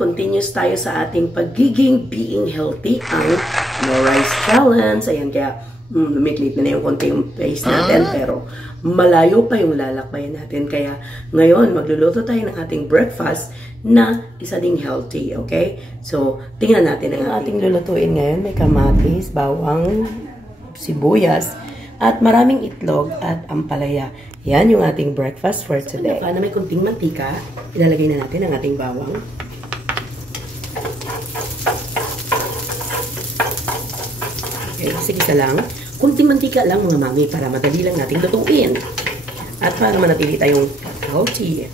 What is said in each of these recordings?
continuous tayo sa ating pagiging being healthy, ang No Rice Challenge. Ayan, kaya lumiklit na yung konti yung pace natin, pero malayo pa yung lalakbayan natin. Kaya ngayon, magluluto tayo ng ating breakfast na isa ding healthy, okay? So, tingnan natin ang ating lulutuin ngayon. May kamatis, bawang, sibuyas, at maraming itlog at ampalaya. Yan yung ating breakfast for today. So, na may kunting mantika, ilalagay na natin ang ating bawang. Okay, isa lang. Kunting mantika lang mga mami para madali lang natin lutuin. At para manatili tayong healthy.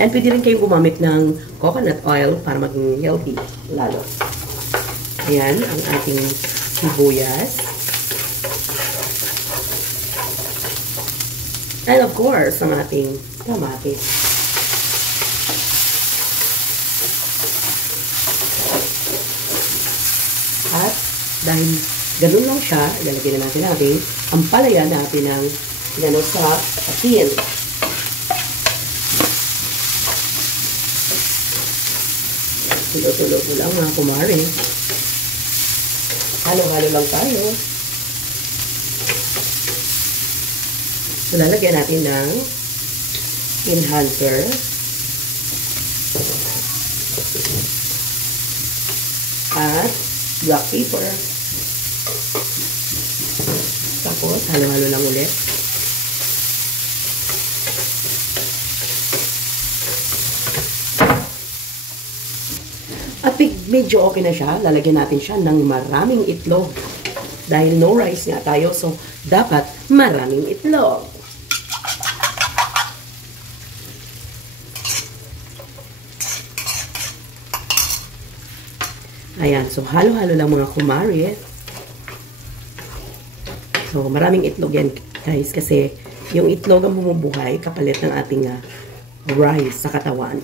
And pwede rin kayong gumamit ng coconut oil para maging healthy lalo. Ayan ang ating sibuyas. And of course, ang ating kamatis. At dahil ganun lang siya, ilalagay na natin natin ang palaya natin ng gano'n sa asin. Tulo-tulo po lang mga kumare. Halo-halo lang tayo. So, lalagyan natin ng enhancer. At black pepper. Tapos, halo-halo lang ulit. At medyo okay na siya, lalagyan natin siya ng maraming itlog. Dahil no rice nga tayo, so dapat maraming itlog. Ayan, so halo-halo lang mga kumare. So, maraming itlog yan, guys, kasi yung itlog ang bumubuhay kapalit ng ating rice sa katawan.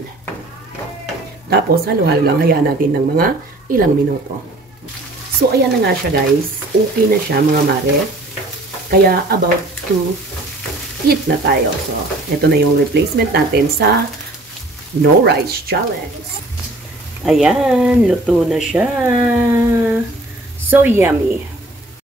Tapos, halo-halo lang, hayaan natin ng mga ilang minuto. So, ayan na nga siya, guys. Okay na siya, mga mare. Kaya, about to eat na tayo. So, ito na yung replacement natin sa No Rice Challenge. Ayan, luto na siya. So yummy.